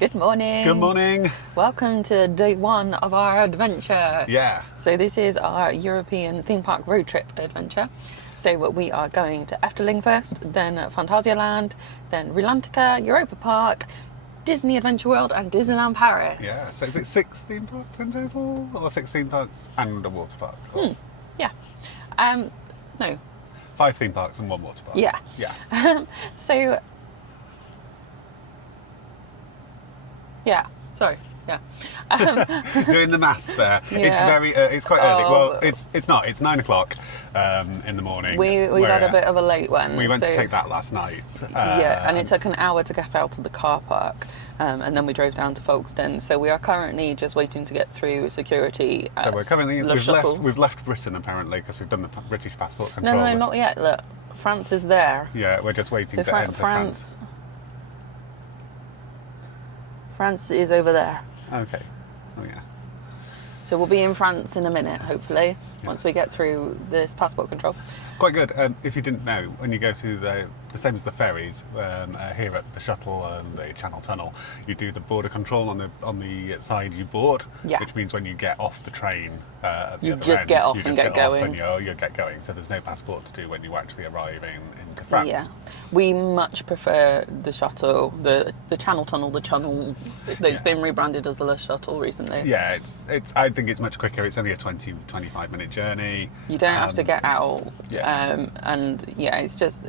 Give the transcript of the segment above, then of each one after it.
Good morning. Good morning. Welcome to day one of our adventure. Yeah. So this is our European theme park road trip adventure. So we are going to Efteling first, then Phantasialand, then Rulantica, Europa Park, Disney Adventure World and Disneyland Paris. Yeah. So is it 6 theme parks in total? Or 6 theme parks and a water park? Yeah. No. 5 theme parks and 1 water park. Yeah. Yeah. So... Yeah. Sorry. Yeah. Doing the maths there. Yeah. It's very. It's quite early. Oh. Well, it's not. It's 9 o'clock in the morning. We've had a bit of a late one. We went to take that last night. Yeah, and it took an hour to get out of the car park, and then we drove down to Folkestone. So we are currently just waiting to get through security. So we're currently Le Shuttle. we've left Britain apparently because we've done the British passport control. No, not yet. Look, France is there. Yeah, we're just waiting So to enter France. France is over there. Okay. Oh yeah. So we'll be in France in a minute, hopefully, once we get through this passport control. Quite good. If you didn't know, when you go through the same as the ferries here at the shuttle and the Channel Tunnel, you do the border control on the side you board, which means when you get off the train at the You other just end, get off you and just get off going. and you get going. So there's no passport to do when you actually arrive into France. Yeah, we much prefer the shuttle, the Channel Tunnel, the Channel that's been rebranded as the Le Shuttle recently. Yeah, it's. I think it's much quicker. It's only a 20-25 minute journey. You don't have to get out. And yeah, it's just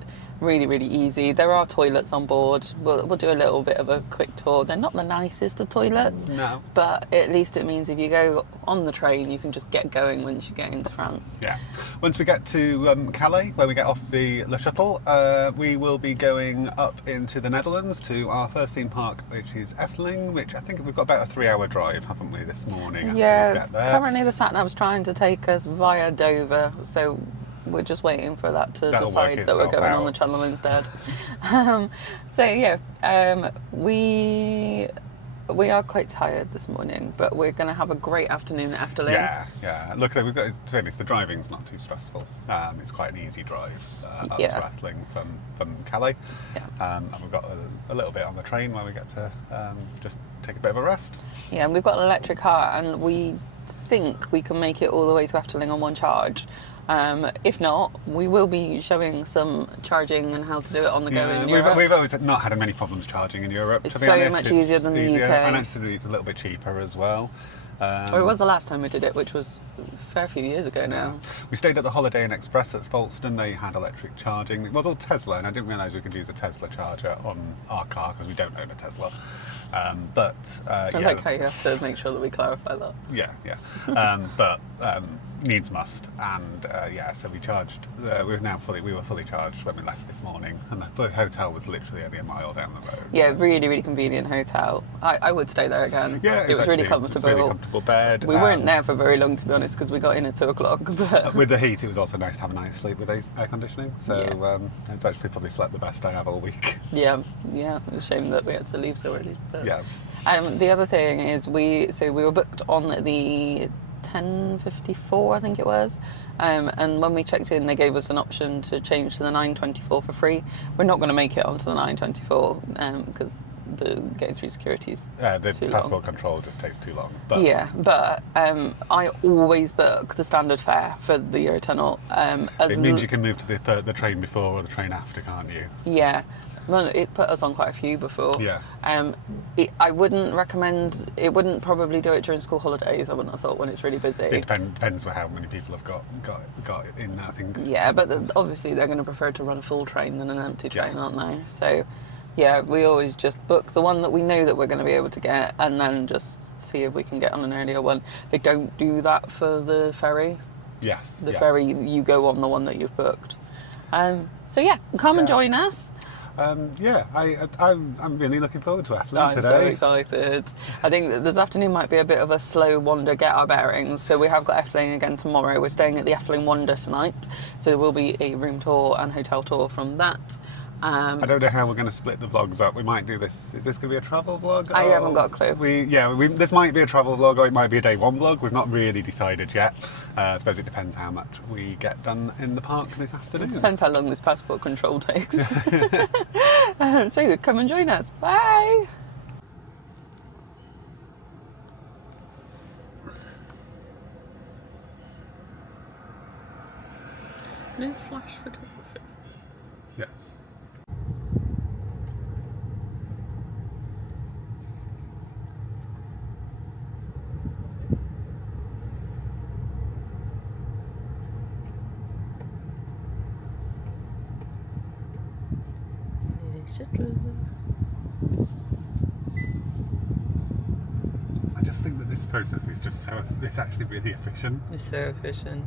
really, really easy. There are toilets on board. We'll do a little bit of a quick tour. They're not the nicest of toilets. No. But at least it means if you go on the train, you can just get going once you get into France. Yeah. Once we get to Calais, where we get off the Le Shuttle, we will be going up into the Netherlands to our first theme park, which is Efteling, which I think we've got about a 3-hour drive, haven't we, this morning? Yeah, we get there. currently the sat-nav's trying to take us via Dover, so we're just waiting for that to That'll decide work that we're itself going out. on the Channel instead. We are quite tired this morning, but we're going to have a great afternoon at Efteling. Yeah. Look, we've got. The driving's not too stressful. It's quite an easy drive up to Efteling from Calais. Yeah. And we've got a little bit on the train where we get to just take a bit of a rest. Yeah, and we've got an electric car, and we think we can make it all the way to Efteling on one charge. If not, we will be showing some charging and how to do it on the go in Europe. We've always not had many problems charging in Europe. It's to be so honest. much easier than the UK. And actually it's a little bit cheaper as well. Or it was the last time we did it, which was a fair few years ago now. We stayed at the Holiday Inn Express at Folkestone. They had electric charging. It was all Tesla, and I didn't realise we could use a Tesla charger on our car because we don't own a Tesla. I like how you have to make sure that we clarify that. Yeah. Needs must, and so we charged. We were fully charged when we left this morning, and the hotel was literally only a mile down the road. Yeah, so. really, really convenient hotel. I would stay there again. Yeah, it was really comfortable. Really comfortable bed. We weren't there for very long, to be honest, because we got in at 2:00. But with the heat, it was also nice to have a night's sleep with air conditioning. So it's actually probably slept the best I have all week. Yeah. It's a shame that we had to leave so early. But, yeah. The other thing is we were booked on the 10:54, I think it was, and when we checked in, they gave us an option to change to the 9:24 for free. We're not going to make it onto the 9:24 because the getting through security's the too passport long. Control just takes too long. But I always book the standard fare for the Eurotunnel. It means you can move to the train before or the train after, can't you? Yeah. Well, it put us on quite a few before. Yeah. I wouldn't recommend. It wouldn't probably do it during school holidays. I wouldn't have thought when it's really busy. It depends how many people have got in. I think. Yeah, but obviously they're going to prefer to run a full train than an empty train, aren't they? So, yeah, we always just book the one that we know that we're going to be able to get, and then just see if we can get on an earlier one. They don't do that for the ferry. Yes. The ferry, you go on the one that you've booked. So yeah, come and join us. I'm really looking forward to Efteling today. I'm so excited. I think that this afternoon might be a bit of a slow wander, get our bearings. So we have got Efteling again tomorrow. We're staying at the Efteling Wonder tonight. So there will be a room tour and hotel tour from that. I don't know how we're going to split the vlogs up. We might do this. Is this going to be a travel vlog? I haven't got a clue. This might be a travel vlog or it might be a day one vlog. We've not really decided yet. I suppose it depends how much we get done in the park this afternoon. It depends how long this passport control takes. So come and join us. Bye. No flash photography. Yes. Le Shuttle. I just think that this process is just so, it's actually really efficient. It's so efficient.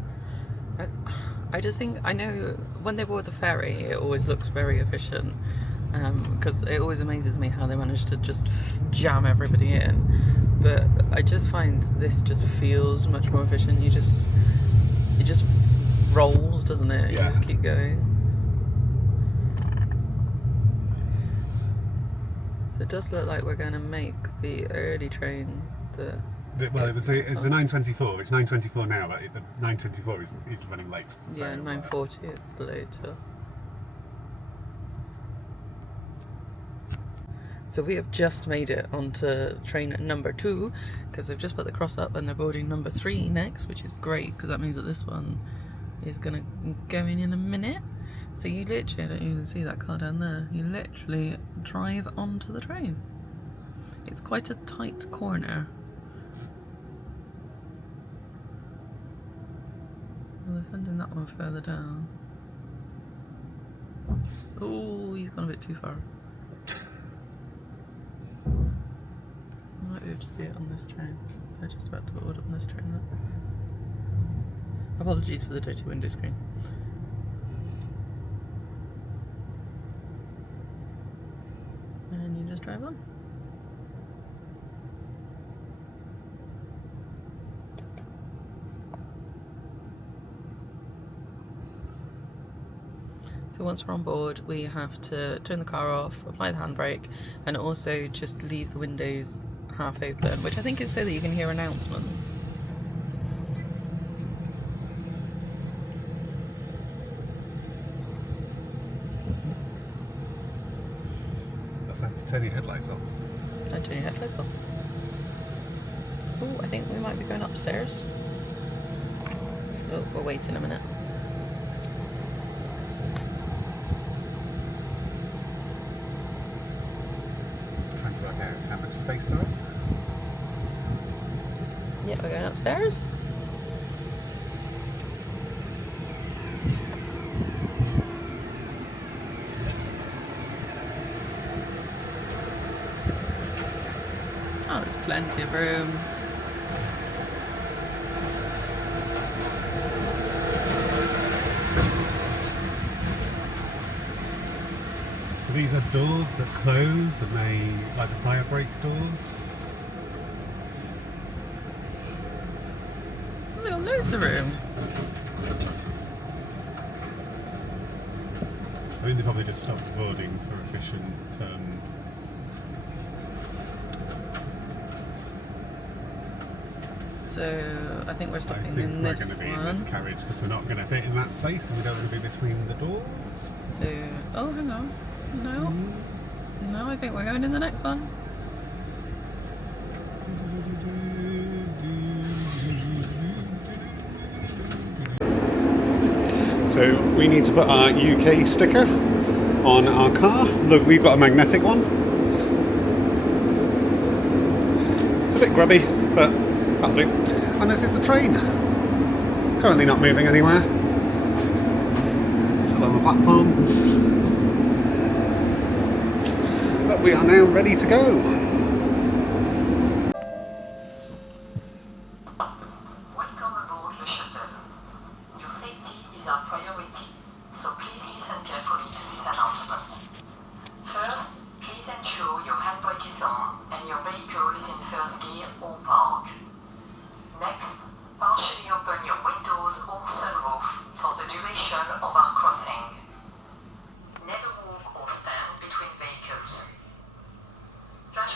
I just think, I know when they board the ferry, it always looks very efficient, because it always amazes me how they manage to just jam everybody in. But I just find this just feels much more efficient. It just rolls, doesn't it? Yeah. You just keep going. So it does look like we're going to make the early train. Well, it's the 9:24. It's 9:24 now, but the 9:24 is running late. So, yeah, 9:40 is later. So we have just made it onto train number 2 because they've just put the cross up and they're boarding number 3 next, which is great because that means that this one is gonna go in a minute. So you literally, I don't even see that car down there, you literally drive onto the train. It's quite a tight corner. Well, they're sending that one further down. Oh, he's gone a bit too far. I might be able to see it on this train. They're just about to board on this train. Look. Apologies for the dirty window screen. And you just drive on. So once we're on board, we have to turn the car off, apply the handbrake, and also just leave the windows half open, which I think is so that you can hear announcements. That's have to turn your headlights off. And turn your headlights off. Oh, I think we might be going upstairs. Oh, we'll wait in a minute. Trying to work out how much space there is. Yeah, we're going upstairs. Oh, there's plenty of room. So these are doors that close and they, like the fire brake doors. Look, loads of room. I think they probably just stopped boarding for efficient. So I think we're stopping I think in we're this going to be one. in this carriage because we're not going to fit in that space and we don't want to be between the doors. So, oh, hang on. No. No, I think we're going in the next one. So we need to put our UK sticker on our car. Look, we've got a magnetic one. It's a bit grubby, but that'll do. And this is the train. Currently not moving anywhere. Still on the platform. But we are now ready to go. Welcome aboard Le Shuttle. Your safety is our priority, so please listen carefully to this announcement. First, please ensure your handbrake is on and your vehicle is in first gear or park. Next, partially open your windows or sunroof for the duration of our crossing. Never walk or stand between vehicles. Flash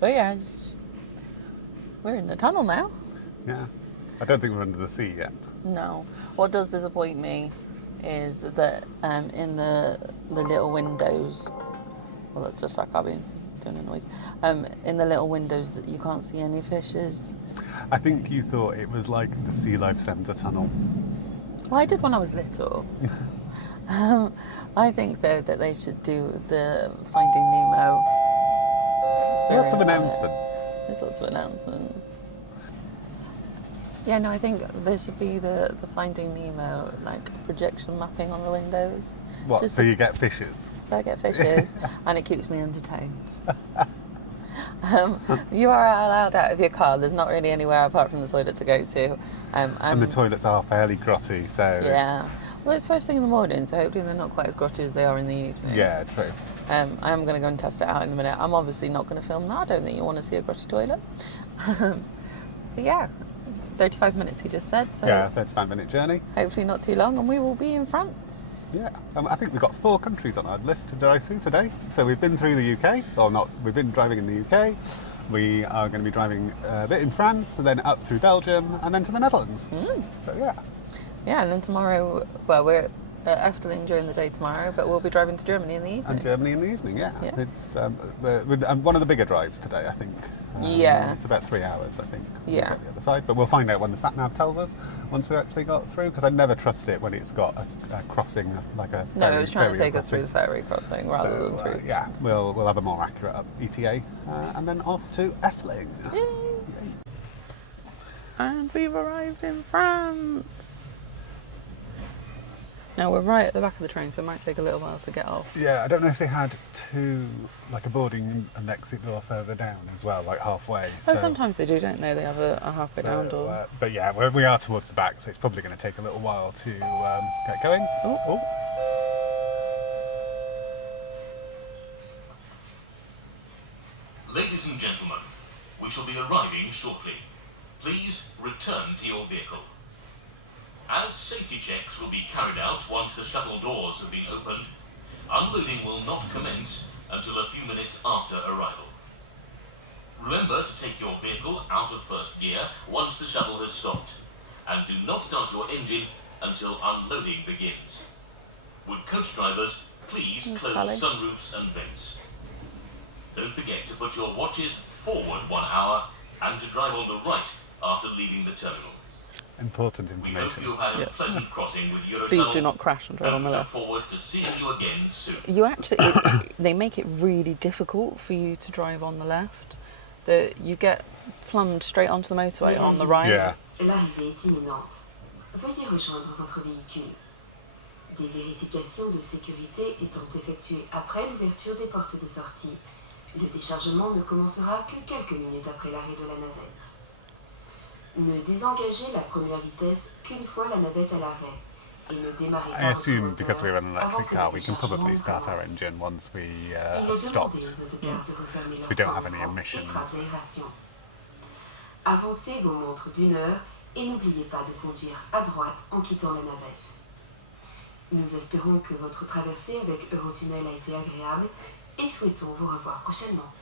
But yeah, we're in the tunnel now. Yeah. I don't think we're under the sea yet. No. What does disappoint me is that in the little windows, well, that's just our cabin doing a noise. In the little windows that you can't see any fishes. I think you thought it was like the Sea Life Centre tunnel. Well, I did when I was little. I think though that they should do the Finding Nemo experience. Lots of on it. announcements. There's lots of announcements. Yeah, no, I think there should be the Finding Nemo like projection mapping on the windows. What? Just So you get fishes? So I get fishes, and it keeps me entertained. You are allowed out of your car. There's not really anywhere apart from the toilet to go to. And the toilets are fairly grotty, so yeah. Well, it's first thing in the morning, so hopefully they're not quite as grotty as they are in the evening. Yeah, true. I am going to go and test it out in a minute. I'm obviously not going to film that. I don't think you want to see a grotty toilet. But yeah, 35 minutes he just said. So yeah, 35-minute journey. Hopefully not too long, and we will be in France. Yeah, I think we've got 4 countries on our list to drive through today. So we've been through the UK, or not, we've been driving in the UK. We are going to be driving a bit in France, and then up through Belgium, and then to the Netherlands. So yeah. Yeah, and then tomorrow, well, we're at Efteling during the day tomorrow, but we'll be driving to Germany in the evening. And Germany in the evening, yeah. Yeah. It's one of the bigger drives today, I think. Yeah. It's about 3 hours, I think. Yeah. On the other side, but we'll find out when the sat nav tells us once we actually got through. Because I never trust it when it's got a crossing like a. No, ferry, it was trying to take us crossing. through the ferry crossing rather than through. Yeah, we'll have a more accurate ETA, and then off to Efteling. Yay. And we've arrived in France. Now we're right at the back of the train, so it might take a little while to get off. Yeah, I don't know if they had like a boarding and exit door further down as well, like halfway. Oh, sometimes they do, don't they? They have a halfway down door. But yeah, we are towards the back, so it's probably going to take a little while to get going. Oh. Ladies and gentlemen, we shall be arriving shortly. Please return to your vehicle. As safety checks will be carried out once the shuttle doors have been opened, unloading will not commence until a few minutes after arrival. Remember to take your vehicle out of first gear once the shuttle has stopped, and do not start your engine until unloading begins. Would coach drivers please close sunroofs and vents. Don't forget to put your watches forward 1 hour and to drive on the right after leaving the terminal. Important We information. hope you had a pleasant crossing with Eurotunnel. Please do not crash and drive on the We left. look forward to seeing you again soon. You actually, they make it really difficult for you to drive on the left. That you get plumbed straight onto the motorway on the right. Yeah. L'arrivée est imminente. Veuillez rejoindre votre véhicule. Des vérifications de sécurité étant effectuées après l'ouverture des portes de sortie, le déchargement ne commencera que quelques minutes après l'arrêt de la navette. Ne désengagez la première vitesse qu'une fois la navette à l'arrêt et ne démarrez pas I votre assume moteur because we're an avant electric que car, le we can probably déchargement start our commence. engine once we Il est stopped. demandé aux autocars de refermer we leurs don't have any coffres emissions. et traces d'aération. Avancez vos montres d'1 heure et n'oubliez pas de conduire à droite en quittant la navette. Nous espérons que votre traversée avec Eurotunnel a été agréable et souhaitons vous revoir prochainement.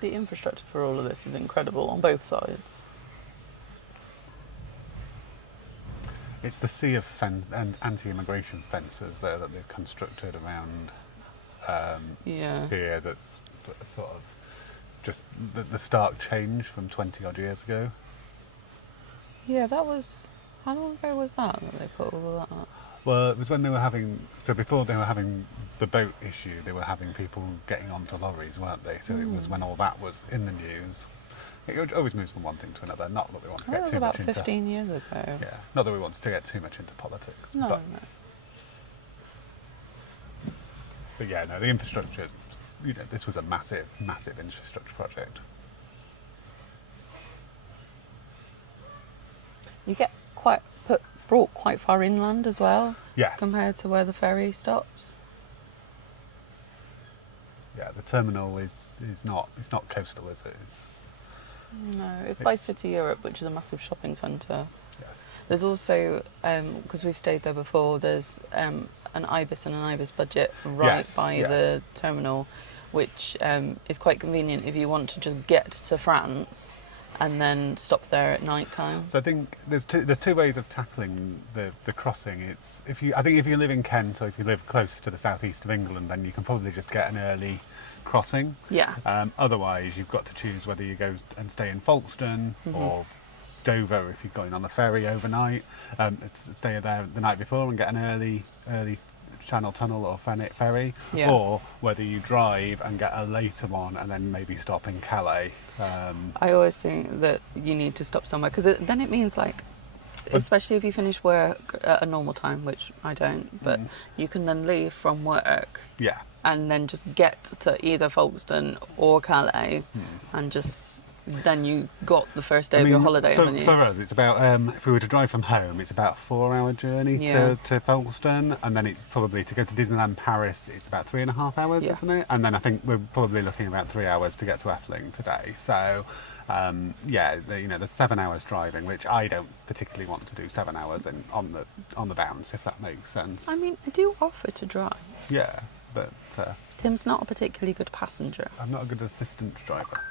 The infrastructure for all of this is incredible on both sides. It's the sea of and anti-immigration fences there that they've constructed around here. That's sort of just the stark change from 20 odd years ago. Yeah, that was. How long ago was that they put all of that up? Well, it was when they were having. So before they were having the boat issue, they were having people getting onto lorries, weren't they? So it was when all that was in the news. It always moves from one thing to another. Not that we want to That get was too about much into. 15 years ago. Yeah, not that we want to get too much into politics. No, but, no. But yeah, no, the infrastructure. This was a massive, massive infrastructure project. You get brought quite far inland as well. Yes. Compared to where the ferry stops. Yeah, the terminal is not. It's not coastal, is it? No, it's by City Europe, which is a massive shopping centre. Yes. There's also, because we've stayed there before, there's an Ibis and an Ibis budget right by the terminal, which is quite convenient if you want to just get to France and then stop there at night time. So I think there's two ways of tackling the crossing. I think if you live in Kent or if you live close to the southeast of England, then you can probably just get an early crossing. Yeah. Otherwise, you've got to choose whether you go and stay in Folkestone or Dover if you're going on the ferry overnight. Stay there the night before and get an early Channel Tunnel or ferry, or whether you drive and get a later one and then maybe stop in Calais. I always think that you need to stop somewhere, because then it means, like, especially if you finish work at a normal time, which I don't, but you can then leave from work and then just get to either Folkestone or Calais and just then you got the first day of your holiday. For us, it's about, if we were to drive from home, it's about a 4-hour journey to Folkestone, and then it's probably to go to Disneyland Paris, it's about 3.5 hours, isn't it? And then I think we're probably looking about 3 hours to get to Efteling today. So, there's 7 hours driving, which I don't particularly want to do 7 hours on the bounce, if that makes sense. I mean, I do offer to drive. Yeah, but Tim's not a particularly good passenger. I'm not a good assistant driver.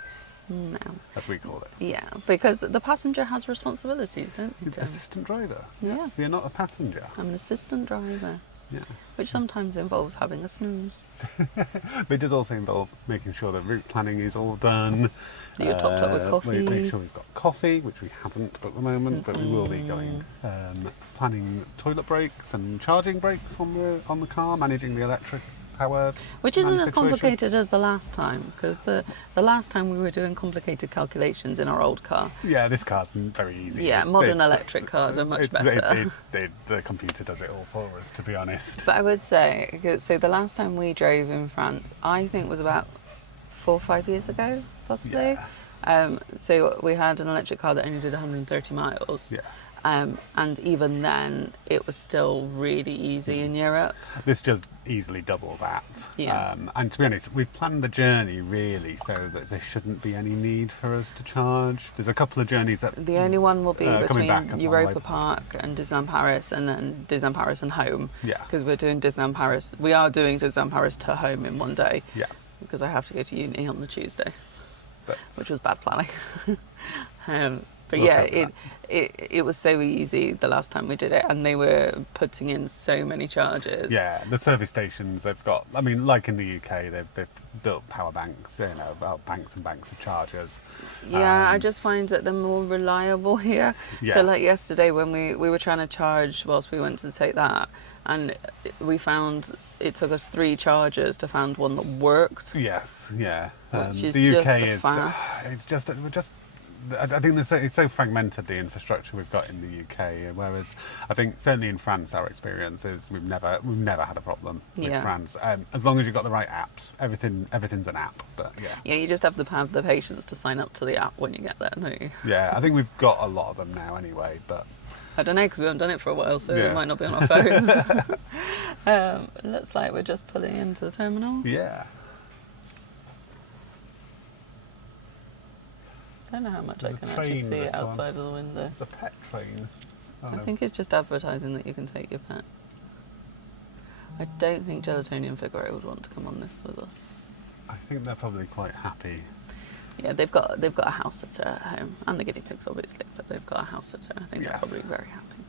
No. As we call it. Yeah, because the passenger has responsibilities, don't you, Tim? Assistant driver? Yeah. Yes, you're not a passenger. I'm an assistant driver. Yeah. Which sometimes involves having a snooze. But it does also involve making sure the route planning is all done. That you're topped up with coffee. Make sure we've got coffee, which we haven't at the moment, but we will be going. Planning toilet breaks and charging breaks on the car, managing the electric power. Which isn't as complicated as the last time, because the last time we were doing complicated calculations in our old car. Yeah, this car's very easy. Yeah, modern electric cars are much better. The computer does it all for us, to be honest. But I would say, so the last time we drove in France, I think was about 4 or 5 years ago, possibly. Yeah. So we had an electric car that only did 130 miles. Yeah. And even then, it was still really easy in Europe. This just easily double that. Yeah. And to be honest, we've planned the journey really so that there shouldn't be any need for us to charge. There's a couple of journeys that... The only one will be between Europa way. Park and Disneyland Paris, and then Disneyland Paris and home. Yeah. Because we're doing Disneyland Paris. We are doing Disneyland Paris to home in one day. Yeah. Because I have to go to uni on the Tuesday, But which was bad planning. But yeah, it was so easy the last time we did it, and they were putting in so many charges. Yeah, the service stations, they've got, I mean, like in the UK, they've built power banks, banks and banks of chargers. Yeah, I just find that they're more reliable here. Yeah. So like yesterday when we were trying to charge whilst we went to take that, and we found it took us 3 chargers to find one that worked. Yes, yeah. Which is the UK just we're just I think it's so fragmented, the infrastructure we've got in the UK, whereas I think certainly in France our experience is we've never had a problem with France. As long as you've got the right apps, everything's an app. But yeah, you just have to have the patience to sign up to the app when you get there, don't you? Yeah, I think we've got a lot of them now anyway, but I don't know, because we haven't done it for a while, so it might not be on our phones. Looks like we're just pulling into the terminal. Yeah. I don't know how much I can actually see it outside of the window. It's a pet train. I think it's just advertising that you can take your pets. I don't think Gelatoni and Figaro would want to come on this with us. I think they're probably quite happy. Yeah, they've got a house sitter at home, and the guinea pigs obviously, but they've got a house sitter. I think they're probably very happy.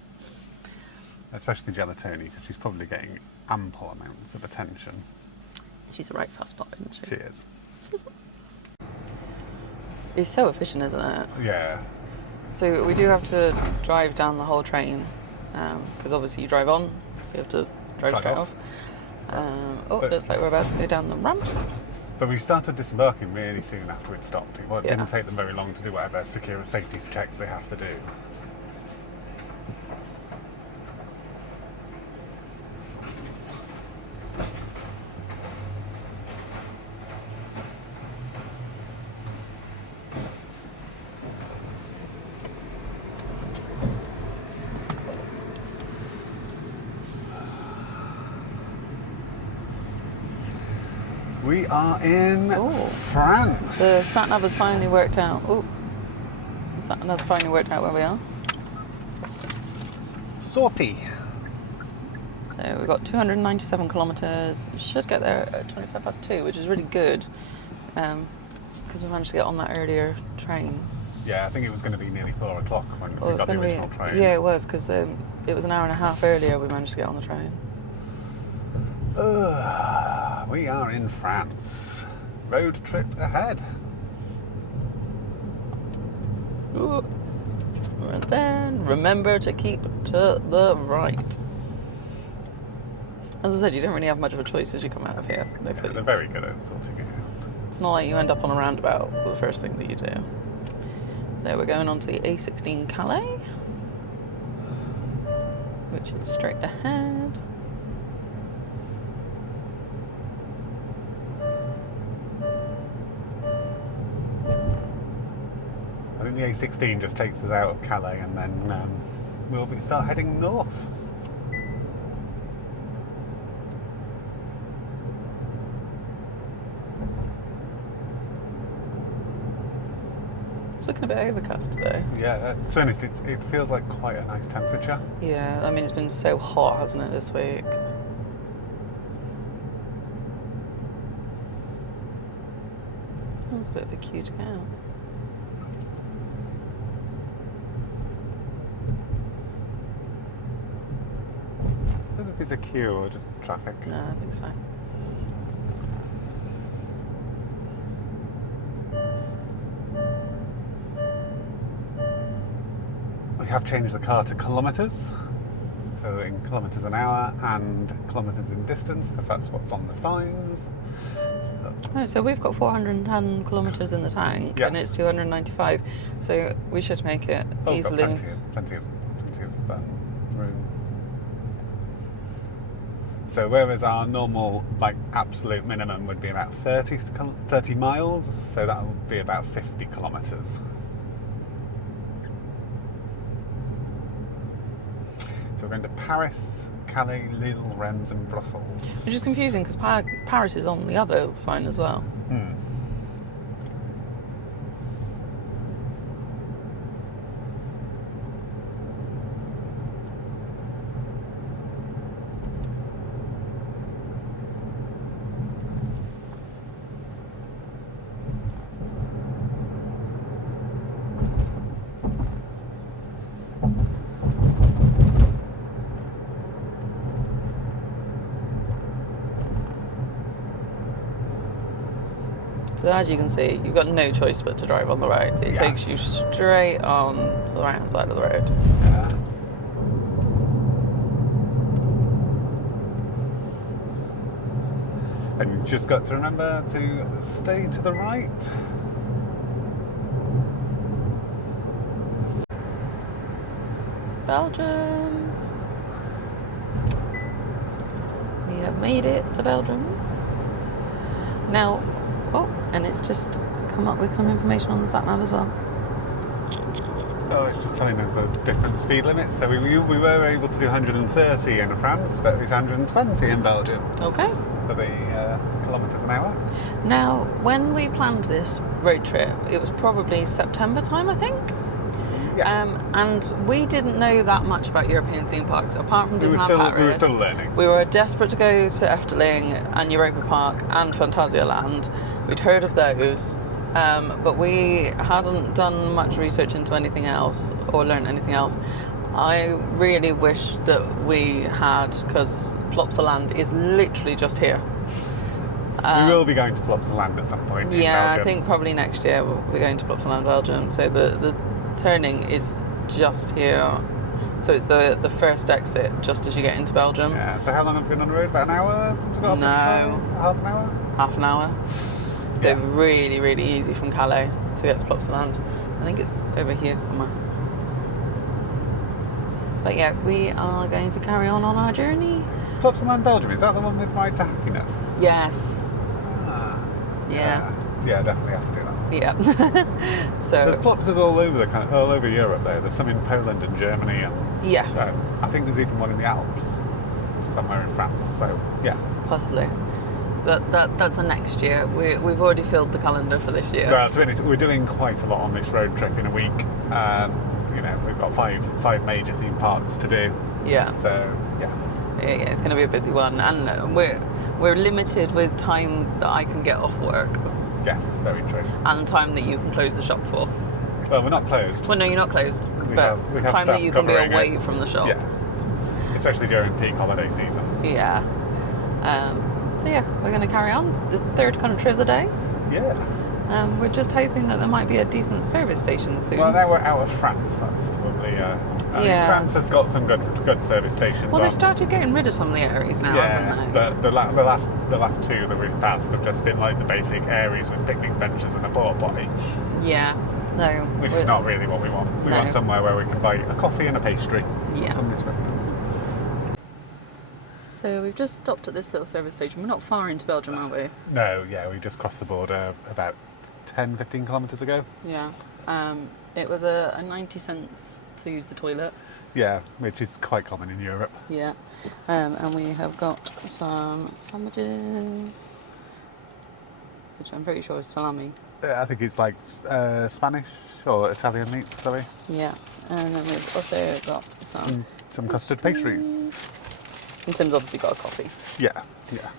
Especially Gelatoni, because she's probably getting ample amounts of attention. She's a right fussbot, isn't she? She is. It's so efficient, isn't it? Yeah. So we do have to drive down the whole train, because obviously you drive on, so you have to drive straight off. Looks like we're about to go down the ramp. But we started disembarking really soon after we'd stopped. Well, it didn't take them very long to do whatever security safety checks they have to do. We are in France. The sat-nav has finally worked out. The sat-nav has finally worked out where we are. Sortie. So we've got 297 kilometres. Should get there at 25 past 2, which is really good because we managed to get on that earlier train. Yeah, I think it was going to be nearly 4 o'clock when we got the original train. Yeah, it was, because it was an hour and a half earlier we managed to get on the train. We are in France. Road trip ahead. Ooh. And then remember to keep to the right. As I said, you don't really have much of a choice as you come out of here. They're very good at sorting it out. It's not like you end up on a roundabout the first thing that you do. So we're going on to the A16 Calais, which is straight ahead. I think the A16 just takes us out of Calais and then we'll start heading north. It's looking a bit overcast today. Yeah, to be honest, it feels like quite a nice temperature. Yeah, I mean, it's been so hot, hasn't it, this week? It's a bit of a queue to get out. I don't know if it's a queue or just traffic. No, I think it's fine. We have changed the car to kilometres, so in kilometres an hour and kilometres in distance, because that's what's on the signs. Oh, so we've got 410 kilometres in the tank, Yes. and it's 295, so we should make it easily. Got plenty of room. So whereas our normal, like, absolute minimum would be about 30 miles, so that would be about 50 kilometres. So we're going to Paris, Calais, Lille, Reims and Brussels. Which is confusing because Paris is on the other sign as well. So as you can see, you've got no choice but to drive on the right. It takes you straight on to the right hand side of the road. Yeah. And you've just got to remember to stay to the right. Belgium. We have made it to Belgium. Now, and it's just come up with some information on the sat nav as well. Oh, it's just telling us there's different speed limits. So we were able to do 130 in France, but it's 120 in Belgium. Okay. For the kilometres an hour. Now, when we planned this road trip, it was probably September time, I think. Yeah. And we didn't know that much about European theme parks, apart from Disneyland Paris. We were still learning. We were desperate to go to Efteling and Europa Park and Phantasialand. We'd heard of those, but we hadn't done much research into anything else or learned anything else. I really wish that we had, because Plopsaland is literally just here. We will be going to Plopsaland at some point in Belgium. I think probably next year we'll be going to Plopsaland, Belgium. So the turning is just here. So it's the first exit just as you get into Belgium. Yeah, so how long have we been on the road? About an hour since we got off the phone? Half an hour? Half an hour. So really, really easy from Calais to get to Plopsaland. I think it's over here somewhere. But yeah, we are going to carry on our journey. Plopsaland, Belgium, is that the one with Ride to Happiness? Yes. Yeah. Yeah, definitely have to do that. Yeah. So there's Plopsas all over Europe though. There's some in Poland and Germany and yes. I think there's even one in the Alps somewhere in France. So yeah. Possibly. That's the next year. We've already filled the calendar for this year. Well, to be honest, we're doing quite a lot on this road trip in a week. We've got five major theme parks to do. Yeah. So yeah. Yeah, it's going to be a busy one, and we're limited with time that I can get off work. Yes, very true. And time that you can close the shop for. Well, we're not closed. Well, no, you're not closed, We but have time that you can be away it. from the shop. Yes, especially during peak holiday season. Yeah. So yeah, we're going to carry on. The third country of the day. Yeah. We're just hoping that there might be a decent service station soon. Well, now we're out of France. That's probably. I mean, France has got some good service stations. Well, they've started getting rid of some of the areas now, haven't they? But the last two that we've passed have just been like the basic areas with picnic benches and a porta potty. Yeah. So. Which is not really what we want. We want somewhere where we can buy a coffee and a pastry. Yeah. Somebody's way. So we've just stopped at this little service station. We're not far into Belgium, are we? No, yeah, we just crossed the border about 10-15 kilometres ago. Yeah. It was a 90 cents to use the toilet. Yeah, which is quite common in Europe. Yeah. And we have got some sandwiches, which I'm pretty sure is salami. I think it's like Spanish or Italian meats, sorry. Yeah. And then we've also got some custard pastries. And Tim's obviously got a coffee. Yeah.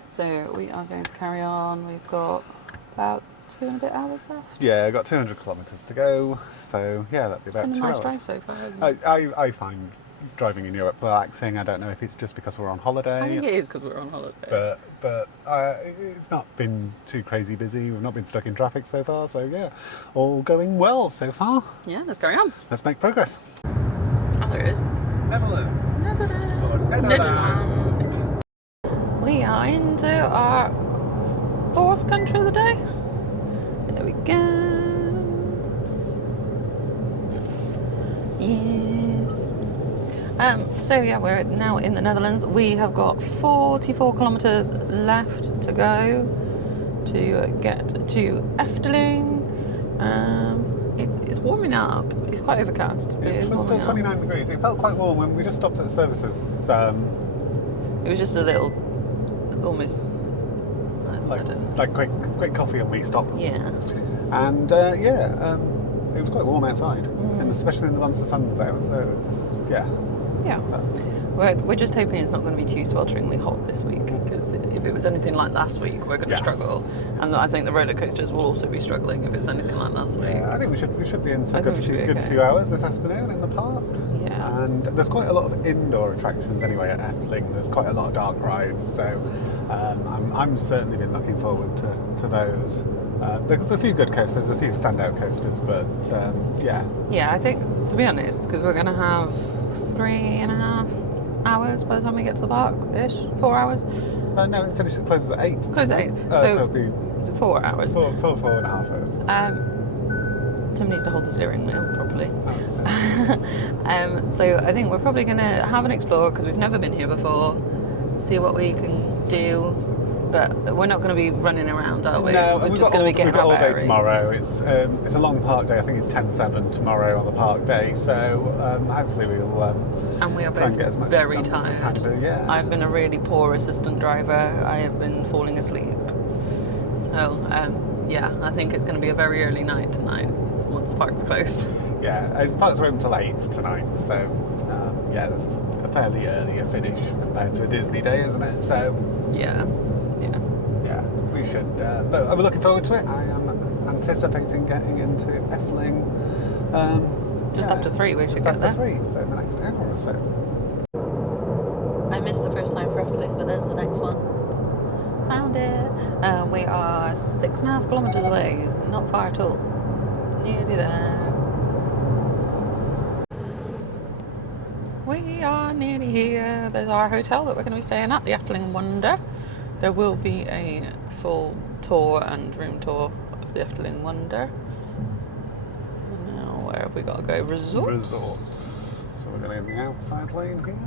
So we are going to carry on. We've got about 2 and a bit hours left. Yeah, got 200 kilometres to go. So yeah, that'd be about 2 hours. It's been a nice drive so far, hasn't it? I find driving in Europe relaxing. I don't know if it's just because we're on holiday. I think it is because we're on holiday. But it's not been too crazy busy. We've not been stuck in traffic so far. So yeah, all going well so far. Yeah, let's carry on. Let's make progress. Oh, there it is. Netherlands. Netherlands. We are into our 4th country of the day. There we go. Yes. So yeah, we're now in the Netherlands. We have got 44 kilometres left to go to get to Efteling. It's warming up. It's quite overcast. It's still 29 degrees. It felt quite warm when we just stopped at the services. It was just a little, almost like quick coffee and we stop. Yeah. And it was quite warm outside, and especially in the months the sun's out. So it's Yeah. We're just hoping it's not going to be too swelteringly hot this week, because if it was anything like last week, we're going to struggle. And I think the roller coasters will also be struggling if it's anything like last week. Yeah, I think we should be in for a good few hours this afternoon in the park. Yeah. And there's quite a lot of indoor attractions anyway at Efteling. There's quite a lot of dark rides, so I'm certainly been looking forward to those. There's a few good coasters, a few standout coasters, but yeah. Yeah, I think, to be honest, because we're going to have 3.5 hours by the time we get to the park-ish, 4 hours. No, it closes at 8. Closes at 8. So it'll be 4 hours. 4.5 hours. Tim needs to hold the steering wheel properly. So I think we're probably going to have an explore, because we've never been here before, see what we can do. But we're not going to be running around, are we? No, we're just going to be getting we've got all day batteries. tomorrow. It's a long park day. I think it's 10:07 tomorrow on the park day. So hopefully we'll and we are try and get as both much very done as we tired. can do, yeah. I've been a really poor assistant driver. I have been falling asleep. So yeah, I think it's going to be a very early night tonight once the park's closed. Yeah, the park's open till 8 tonight. So yeah, that's a fairly earlier finish compared to a Disney day, isn't it? So yeah. We should, but I'm looking forward to it. I am anticipating getting into Efteling. Just after 3, we should get there. Just after 3, so in the next hour or so. I missed the first time for Efteling, but there's the next one. Found it. We are 6.5 kilometres away. Not far at all. Nearly there. We are nearly here. There's our hotel that we're going to be staying at, the Efteling Wonder. There will be a full tour and room tour of the Efteling Wonder. And now, where have we got to go? Resorts. So we're going in the outside lane here.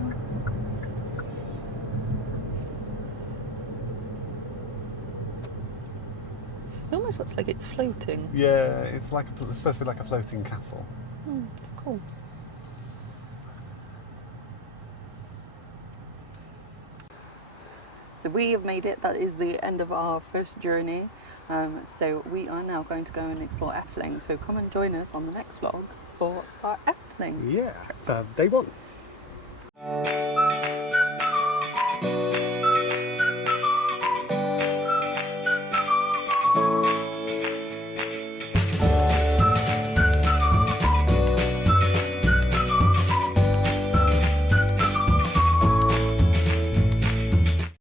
It almost looks like it's floating. Yeah, it's supposed to be like a floating castle. It's cool. So we have made it. That is the end of our first journey. So we are now going to go and explore Efteling. So come and join us on the next vlog for our Efteling. Yeah, day 1. Bye.